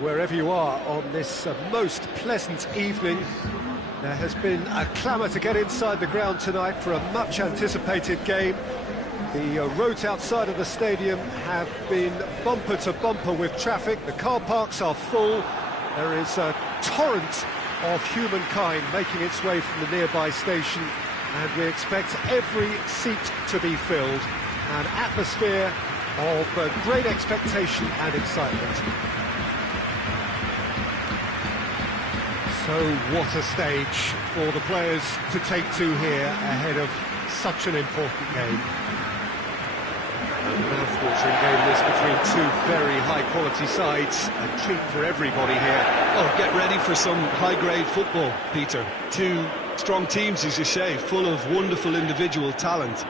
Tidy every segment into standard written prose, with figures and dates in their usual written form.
wherever you are on this most pleasant evening. There has been a clamour to get inside the ground tonight for a much-anticipated game. The roads outside of the stadium have been bumper to bumper with traffic. The car parks are full. There is a torrent of humankind making its way from the nearby station, and we expect every seat to be filled. An atmosphere of great expectation and excitement. So what a stage for the players to take to here ahead of such an important game. A mouth-watering game this between two very high-quality sides. A treat for everybody here. Oh, get ready for some high-grade football, Peter. Two strong teams, as you say, full of wonderful individual talent.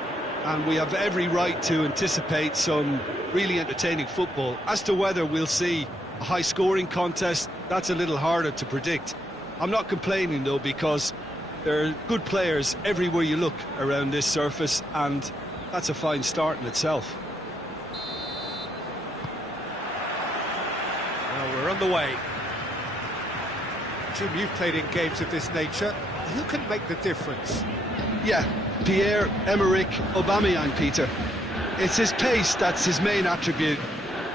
And we have every right to anticipate some really entertaining football. As to whether we'll see a high-scoring contest, that's a little harder to predict. I'm not complaining, though, because there are good players everywhere you look around this surface, and that's a fine start in itself. Well, we're on the way. Jim, you've played in games of this nature. Who can make the difference? Yeah, Pierre-Emerick Aubameyang, Peter. It's his pace that's his main attribute,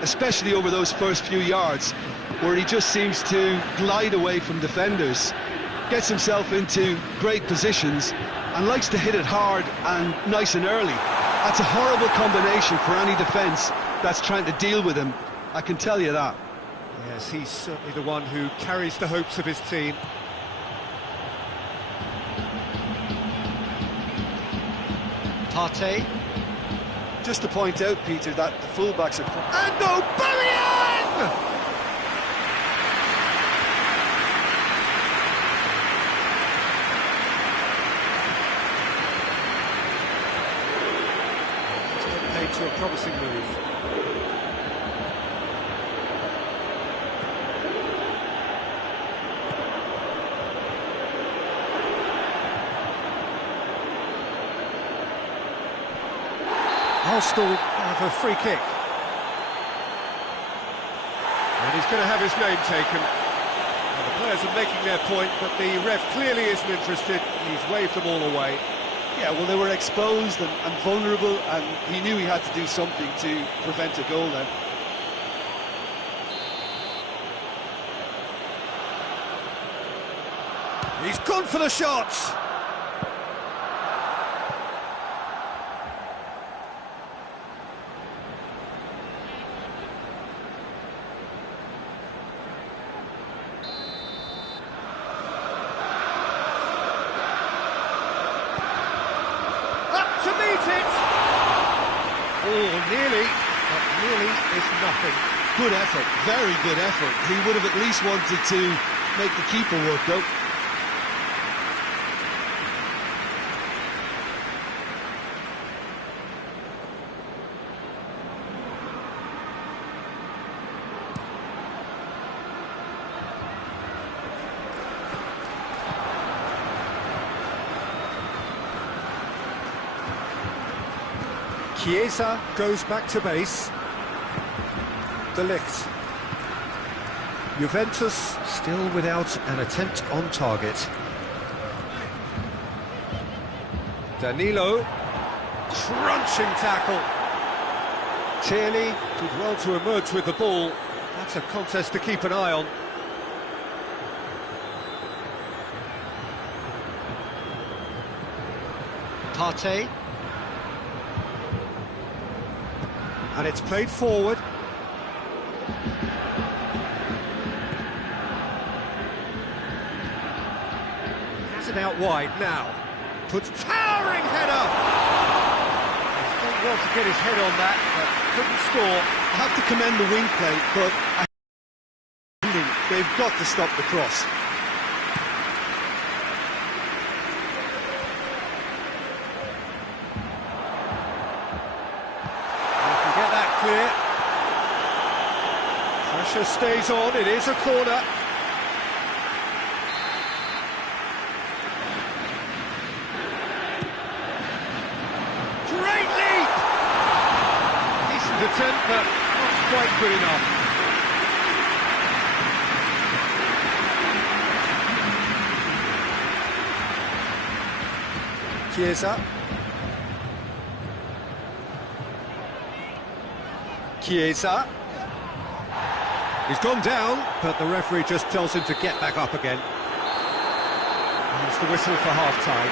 especially over those first few yards, where he just seems to glide away from defenders, gets himself into great positions, and likes to hit it hard and nice and early. That's a horrible combination for any defence that's trying to deal with him, I can tell you that. Yes, he's certainly the one who carries the hopes of his team. Partey. Just to point out, Peter, that the fullbacks are... And Aubameyang! It's been paid to a promising move. Arsenal have a free kick. And he's going to have his name taken. Well, the players are making their point, but the ref clearly isn't interested. He's waved them all away. Yeah, well, they were exposed and vulnerable, and he knew he had to do something to prevent a goal then. He's gone for the shots! To meet it! Oh, nearly, but nearly is nothing. Good effort, very good effort. He would have at least wanted to make the keeper work, though. Chiesa goes back to base. De Ligt. Juventus still without an attempt on target. Danilo. Crunching tackle. Tierney did well to emerge with the ball. That's a contest to keep an eye on. Partey. And it's played forward. Has it out wide now. Puts towering header. He's done well to get his head on that, but couldn't score. I have to commend the wing play, but they've got to stop the cross. Clear. Pressure stays on, it is a corner. Great leap! Decent attempt, but not quite good enough. Chiesa. Chiesa. He's gone down, but the referee just tells him to get back up again. And it's the whistle for half-time.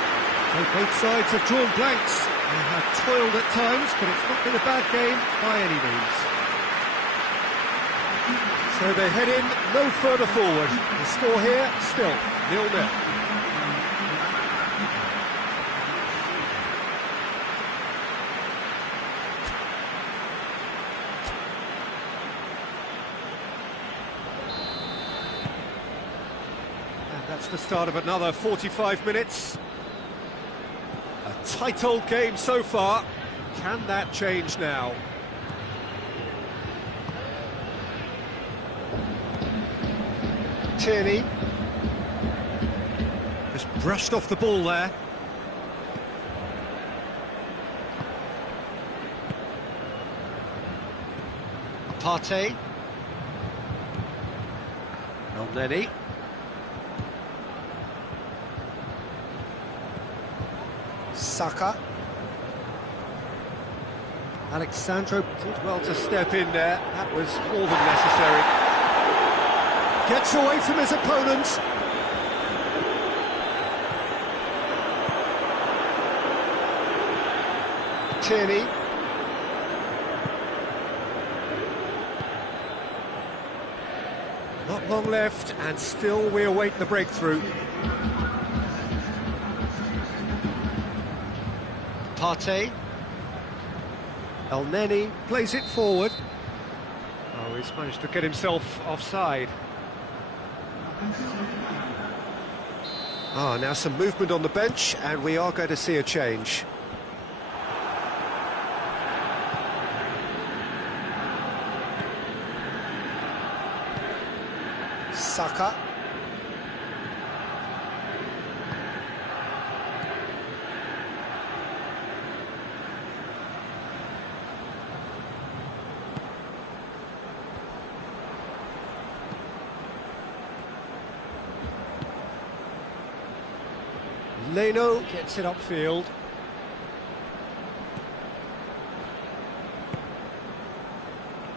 So both sides have drawn blanks. They have toiled at times, but it's not been a bad game by any means. So they head in no further forward. The score here, still 0-0. That's the start of another 45 minutes. A tight old game so far. Can that change now? Tierney. Just brushed off the ball there. Partey. Elneny. Saka. Alexandro did well to step in there. That was more than necessary. Gets away from his opponent. Tierney. Not long left, and still we await the breakthrough. Partey. Elneny plays it forward. Oh, he's managed to get himself offside. Now some movement on the bench, and we are going to see a change. Saka. Leno gets it upfield.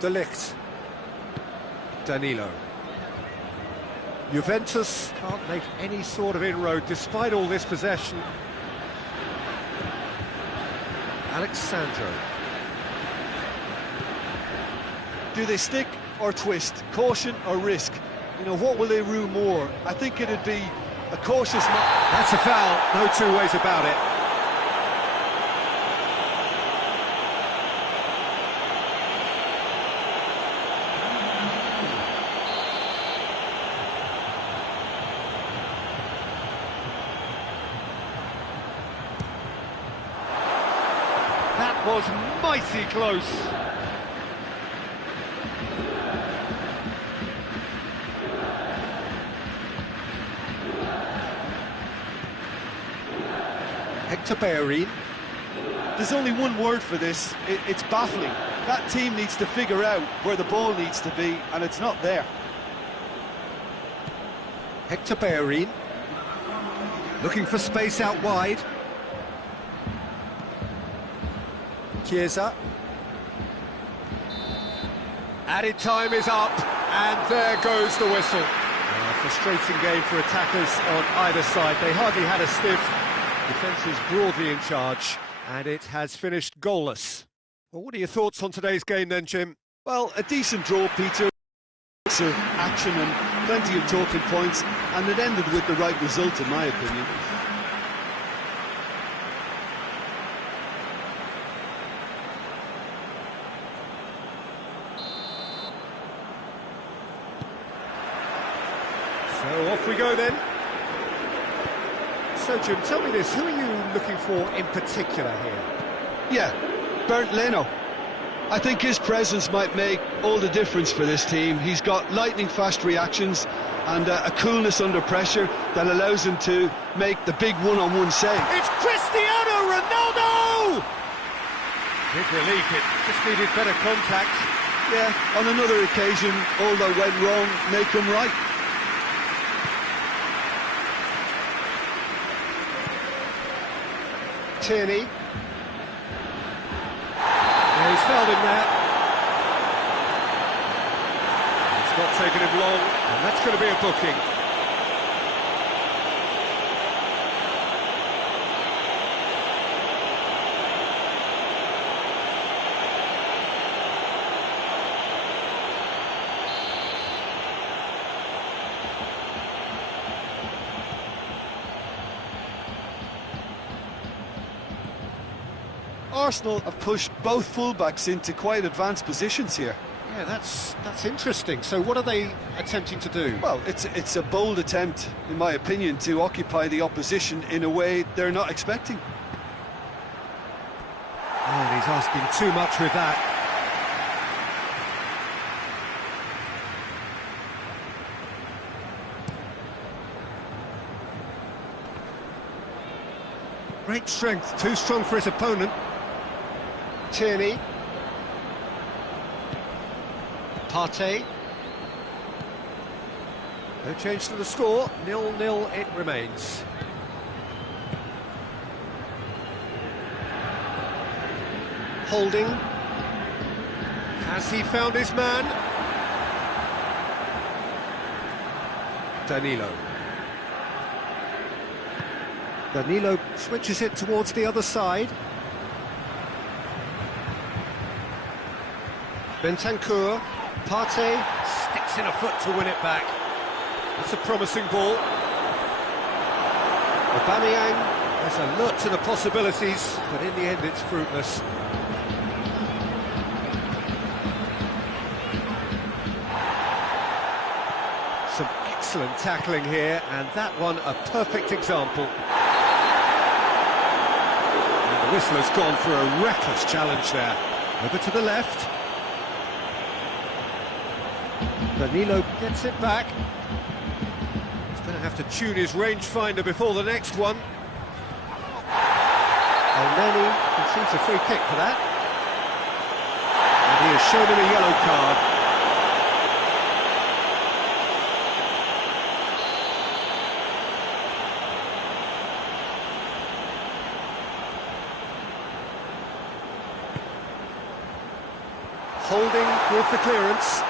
De Ligt. Danilo. Juventus can't make any sort of inroad despite all this possession. Alexandro. Do they stick or twist? Caution or risk? You know, what will they rue more? I think it'd be a cautious... That's a foul, no two ways about it. That was mighty close. Bellerin. There's only one word for this, it's baffling. That team needs to figure out where the ball needs to be, and it's not there. Bellerin. Looking for space out wide. Chiesa. Added time is up, and there goes the whistle. Frustrating game for attackers on either side. They hardly had a sniff. Defence is broadly in charge, and it has finished goalless. Well, what are your thoughts on today's game then, Jim? Well, a decent draw, Peter. Lots of action and plenty of talking points, and it ended with the right result, in my opinion. So off we go then. So, Jim, tell me this, who are you looking for in particular here? Yeah, Bernd Leno. I think his presence might make all the difference for this team. He's got lightning-fast reactions and a coolness under pressure that allows him to make the big one-on-one save. It's Cristiano Ronaldo! Big relief, it just needed better contact. Yeah, on another occasion, all that went wrong, make him right. Tierney. Yeah, he's fouled him there. It's not taken him long, and that's going to be a booking. Arsenal have pushed both fullbacks into quite advanced positions here. Yeah, that's interesting. So what are they attempting to do? Well, it's a bold attempt, in my opinion, to occupy the opposition in a way they're not expecting. Oh, he's asking too much with that. Great strength, too strong for his opponent. Tierney. Partey. No change to the score, 0-0 it remains. Holding. Has he found his man? Danilo switches it towards the other side. Bentancur. Partey sticks in a foot to win it back. It's a promising ball. Aubameyang is alert to the possibilities, but in the end it's fruitless. Some excellent tackling here, and that one a perfect example. And the whistler's gone for a reckless challenge there. Over to the left. Danilo gets it back. He's going to have to tune his rangefinder before the next one. Elneny concedes a free kick for that. And he has shown him a yellow card. Holding with the clearance.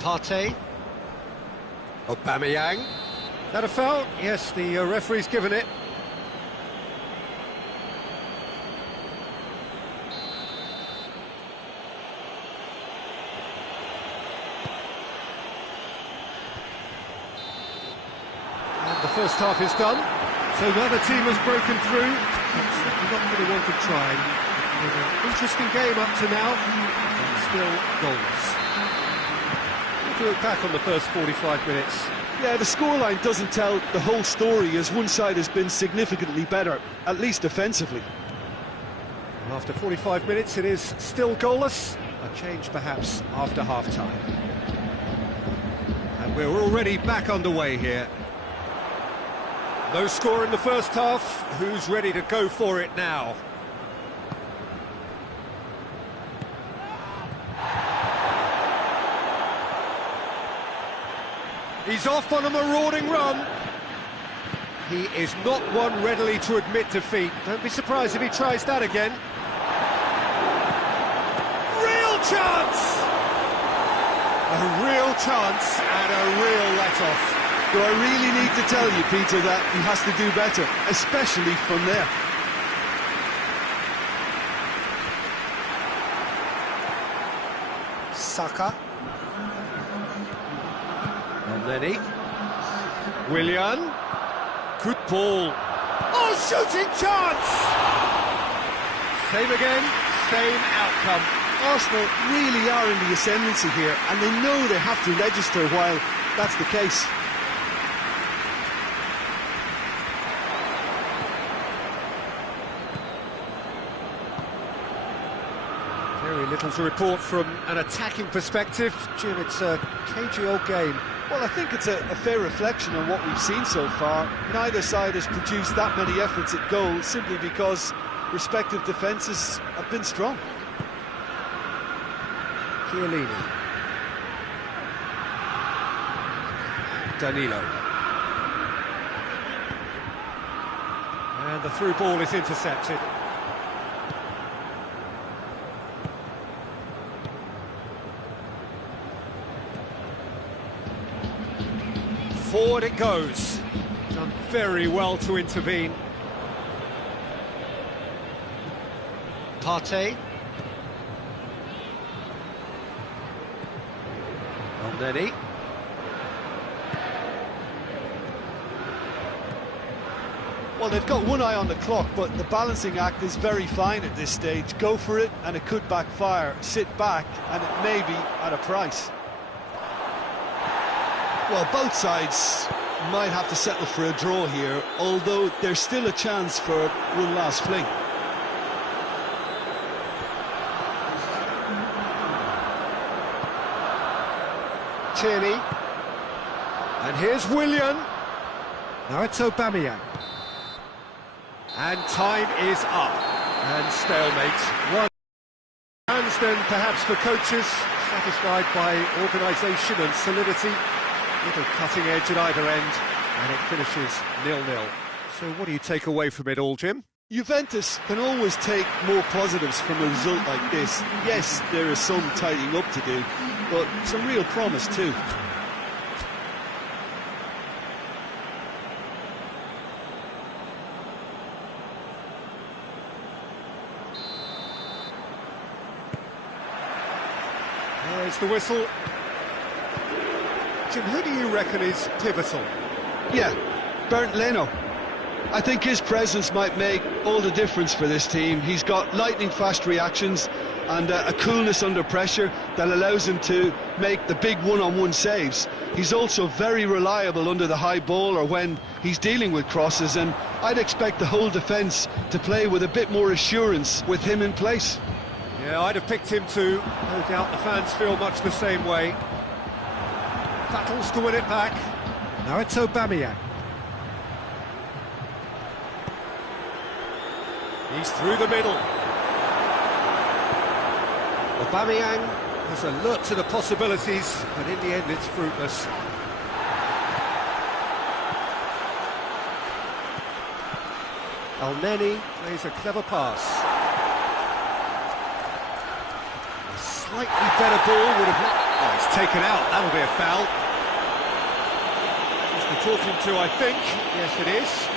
Partey. Aubameyang. That a foul? Yes, the referee's given it. And the first half is done. So neither team has broken through. It's certainly not going to want to try. It's been an interesting game up to now, and still goals. Look back on the first 45 minutes. Yeah, the scoreline doesn't tell the whole story, as one side has been significantly better, at least defensively. After 45 minutes it is still goalless. A change perhaps after half-time. And we're already back underway here. No score in the first half. Who's ready to go for it now? He's off on a marauding run. He is not one readily to admit defeat. Don't be surprised if he tries that again. Real chance! A real chance and a real let-off. Do I really need to tell you, Peter, that he has to do better, especially from there? Saka. Elneny. Willian. Good ball. Oh, shooting chance! Same again, same outcome. Arsenal really are in the ascendancy here, and they know they have to register while that's the case. Very little to report from an attacking perspective. Jim, it's a cagey old game. Well, I think it's a fair reflection on what we've seen so far. Neither side has produced that many efforts at goal simply because respective defences have been strong. Chiellini. Danilo. And the through ball is intercepted. Forward it goes. Done very well to intervene. Partey. Elneny. Well, they've got one eye on the clock, but the balancing act is very fine at this stage. Go for it, and it could backfire. Sit back, and it may be at a price. Well, both sides might have to settle for a draw here, although there's still a chance for one last fling. Tierney. And here's Willian. Now it's Aubameyang. And time is up. And stalemate. One hands then perhaps for coaches, satisfied by organisation and solidity. Little cutting edge at either end, and it finishes 0-0. So what do you take away from it all, Jim? Juventus can always take more positives from a result like this. Yes, there is some tidying up to do, but some real promise too. There's the whistle. Jim, who do you reckon is pivotal? Yeah, Bernd Leno. I think his presence might make all the difference for this team. He's got lightning-fast reactions and a coolness under pressure that allows him to make the big one-on-one saves. He's also very reliable under the high ball or when he's dealing with crosses, and I'd expect the whole defence to play with a bit more assurance with him in place. Yeah, I'd have picked him too. No doubt the fans feel much the same way. Battles to win it back. Now it's Aubameyang. He's through the middle. Aubameyang has a look to the possibilities, but in the end it's fruitless. Elneny plays a clever pass. A slightly better ball would have not... Oh, it's taken out. That'll be a foul. Just the talking to, I think. Yes, it is.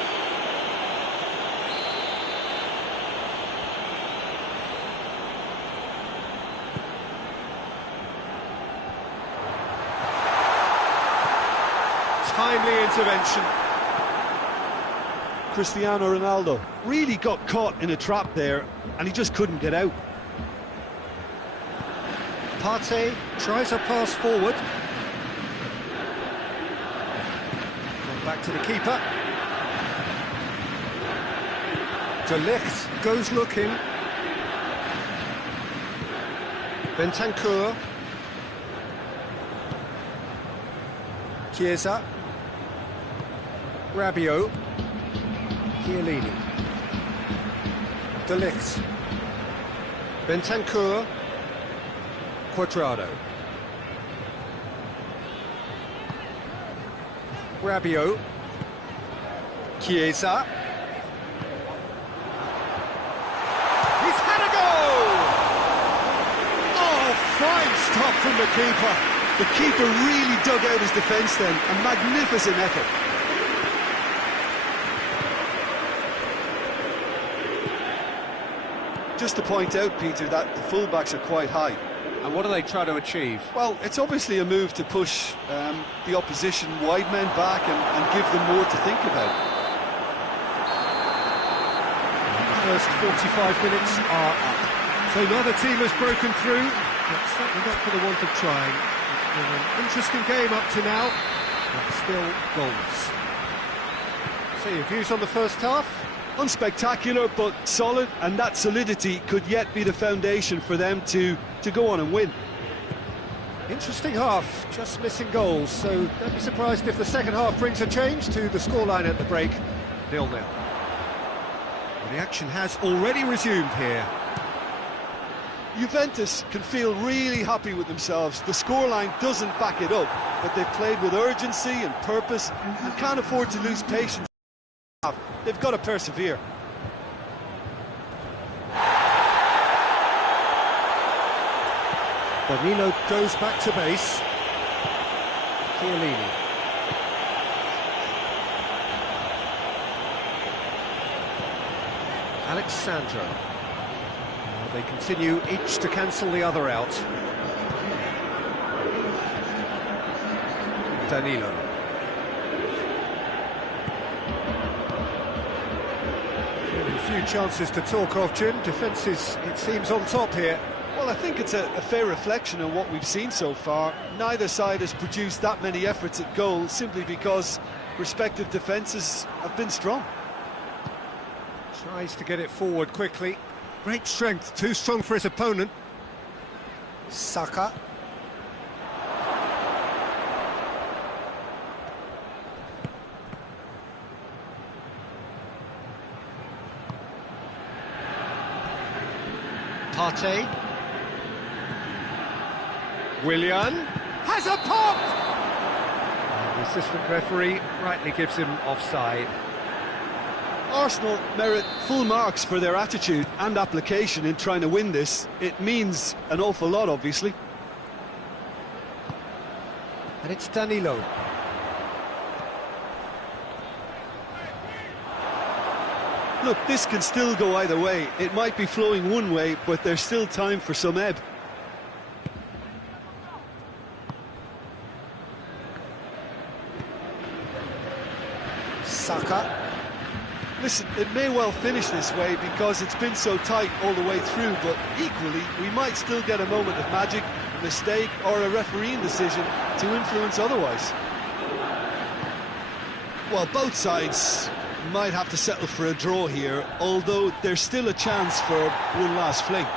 Timely intervention. Cristiano Ronaldo really got caught in a trap there, and he just couldn't get out. Partey tries a pass forward. Come back to the keeper. De Ligt goes looking. Bentancur. Chiesa. Rabiot. Chiellini. De Ligt. Bentancur. Quadrado. Rabiot. Chiesa. He's had a goal! Oh, fine stop from the keeper. The keeper really dug out his defence then. A magnificent effort. Just to point out, Peter, that the fullbacks are quite high. And what do they try to achieve? Well, it's obviously a move to push the opposition wide men back and give them more to think about. And the first 45 minutes are up. So neither team has broken through, but certainly not for the want of trying. It's been an interesting game up to now, but still goals. So your views on the first half? Unspectacular, but solid, and that solidity could yet be the foundation for them to go on and win. Interesting half, just missing goals, so don't be surprised if the second half brings a change to the scoreline at the break, 0-0. The action has already resumed here. Juventus can feel really happy with themselves. The scoreline doesn't back it up, but they've played with urgency and purpose and can't afford to lose patience. They've got to persevere. Danilo goes back to base. Chiellini. Alexandro. They continue each to cancel the other out. Danilo. Really few chances to talk of, Jim. Defence is, it seems, on top here. Well, I think it's a fair reflection of what we've seen so far. Neither side has produced that many efforts at goal simply because respective defences have been strong. Tries to get it forward quickly. Great strength, too strong for his opponent. Saka. Partey. Willian has a pop! And the assistant referee rightly gives him offside. Arsenal merit full marks for their attitude and application in trying to win this. It means an awful lot, obviously. And it's Danilo. Look, this can still go either way. It might be flowing one way, but there's still time for some ebb. Saka. Listen, it may well finish this way because it's been so tight all the way through, but equally, we might still get a moment of magic, a mistake, or a refereeing decision to influence otherwise. Well, both sides might have to settle for a draw here, although there's still a chance for one last fling.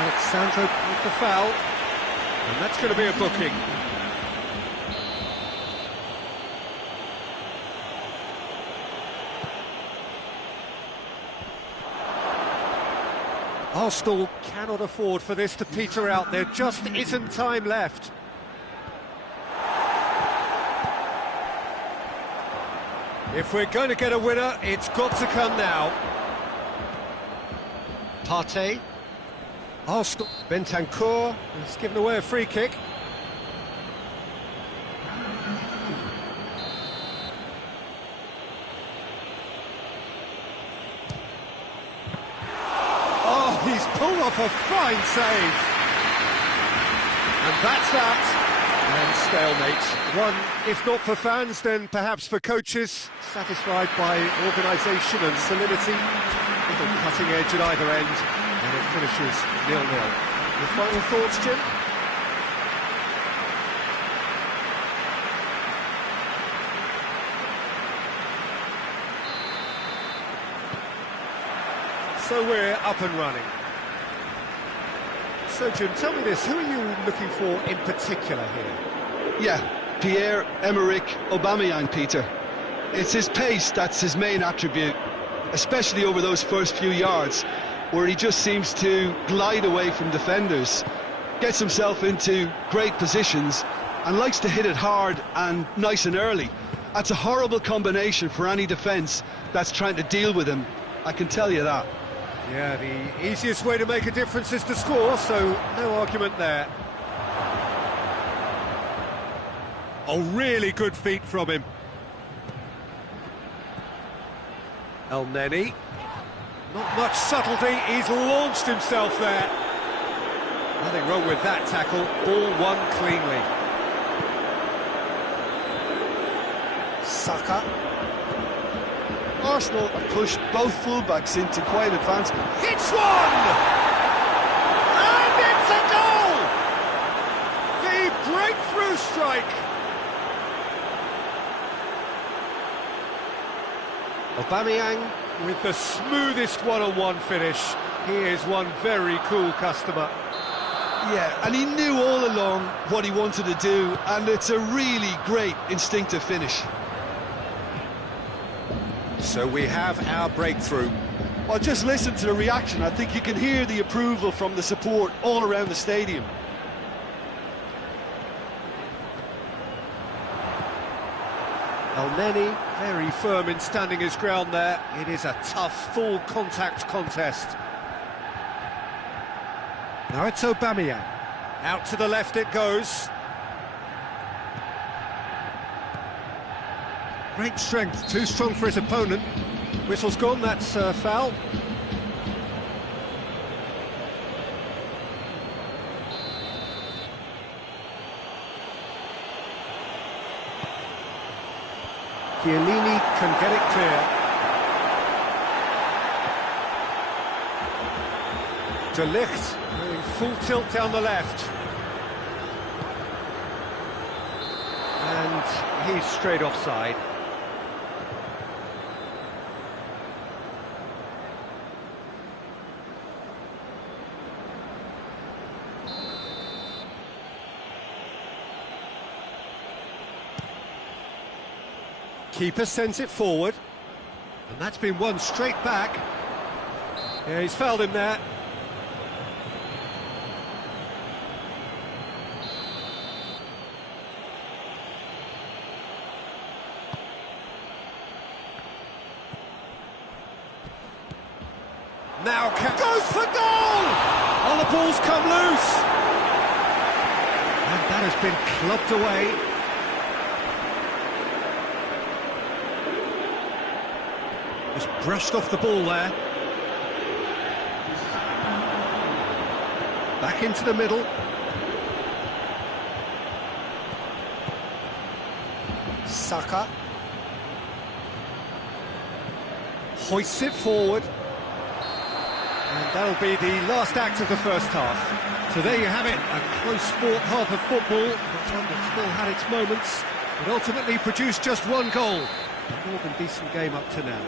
Alexandro with the foul, and that's going to be a booking. Arsenal cannot afford for this to peter out. There just isn't time left. If we're going to get a winner, it's got to come now. Partey. Arsenal. Bentancur has given away a free kick. Oh, he's pulled off a fine save. And that's that. And stalemate. One, if not for fans, then perhaps for coaches. Satisfied by organisation and solidity. Little cutting edge at either end. And it finishes 0-0. Your final thoughts, Jim? So we're up and running. So, Jim, tell me this, who are you looking for in particular here? Yeah, Pierre-Emerick Aubameyang, Peter. It's his pace that's his main attribute, especially over those first few yards, where he just seems to glide away from defenders, gets himself into great positions, and likes to hit it hard and nice and early. That's a horrible combination for any defence that's trying to deal with him, I can tell you that. Yeah, the easiest way to make a difference is to score, so no argument there. Oh, really good feet from him. El Neni. Not much subtlety, he's launched himself there. Nothing wrong with that tackle, ball won cleanly. Saka. Arsenal have pushed both fullbacks into quite advancement. Hits one! And it's a goal! The breakthrough strike! Aubameyang with the smoothest one-on-one finish. He is one very cool customer. Yeah, and he knew all along what he wanted to do, and it's a really great instinctive finish. So we have our breakthrough. Well, just listen to the reaction. I think you can hear the approval from the support all around the stadium. El-Neni, very firm in standing his ground there. It is a tough, full-contact contest. Now it's Aubameyang. Out to the left it goes. Great strength, too strong for his opponent. Whistle's gone, that's foul. Chiellini can get it clear. De Ligt going full tilt down the left. And he's straight offside. Keeper sends it forward, and that's been won straight back. Yeah, he's fouled him there. Now goes for goal! Oh, the ball's come loose! And that has been clubbed away. Just brushed off the ball there. Back into the middle. Saka. Hoists it forward. And that'll be the last act of the first half. So there you have it, a close-fought half of football. But one that still had its moments, but ultimately produced just one goal. A more than decent game up to now.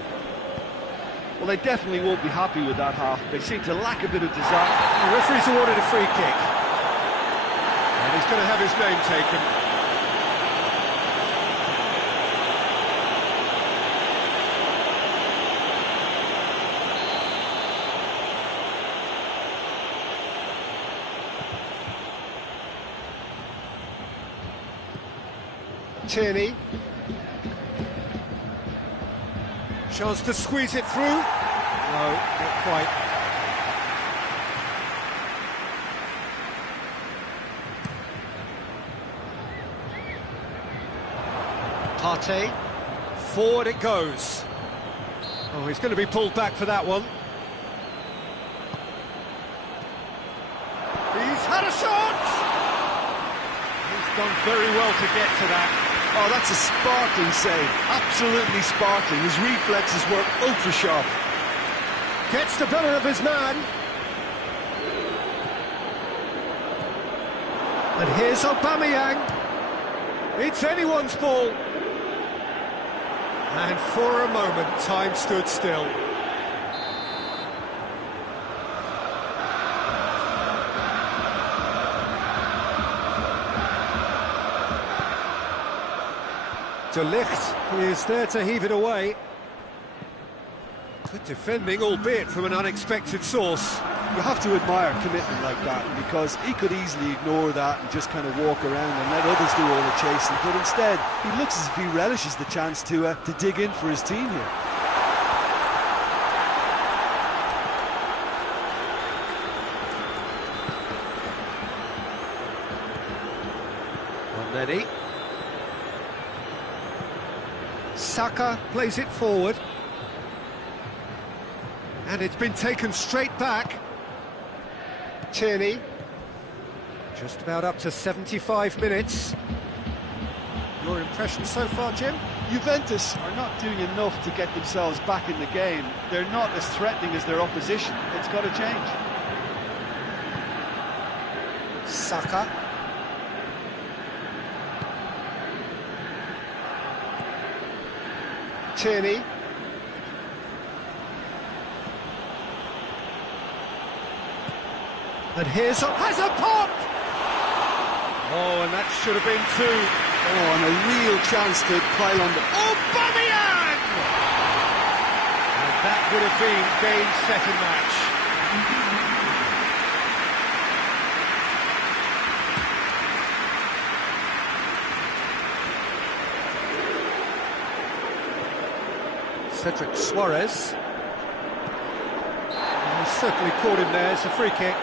Well, they definitely won't be happy with that half. They seem to lack a bit of desire. The referee's awarded a free kick. And he's going to have his name taken. Tierney. Chance to squeeze it through. No, not quite. Partey. Forward it goes. Oh, he's going to be pulled back for that one. He's had a shot! He's done very well to get to that. Oh, that's a sparkling save. Absolutely sparkling. His reflexes were ultra-sharp. Gets the better of his man. And here's Aubameyang. It's anyone's ball. And for a moment, time stood still. De Ligt is there to heave it away. Good defending, albeit from an unexpected source. You have to admire commitment like that, because he could easily ignore that and just kind of walk around and let others do all the chasing, but instead he looks as if he relishes the chance to dig in for his team here. El-Neni. Saka plays it forward. And it's been taken straight back. Tierney. Just about up to 75 minutes. Your impression so far, Jim? Juventus are not doing enough to get themselves back in the game. They're not as threatening as their opposition. It's got to change. Saka. Tierney. And here's has a pop! Oh, and that should have been two. Oh, and a real chance to pile on the... Aubameyang! would have been game, set and match. Cedric Suarez. He certainly caught him there, it's a free kick.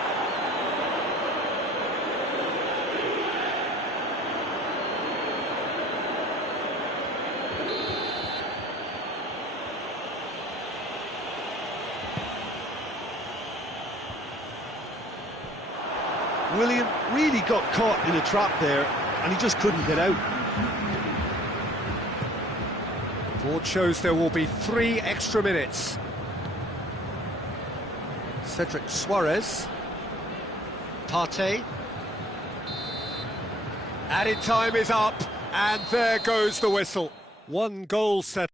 William really got caught in a trap there, and he just couldn't get out. Board shows there will be 3 extra minutes. Cedric Suarez. Partey. Added time is up, and there goes the whistle. 1 goal set.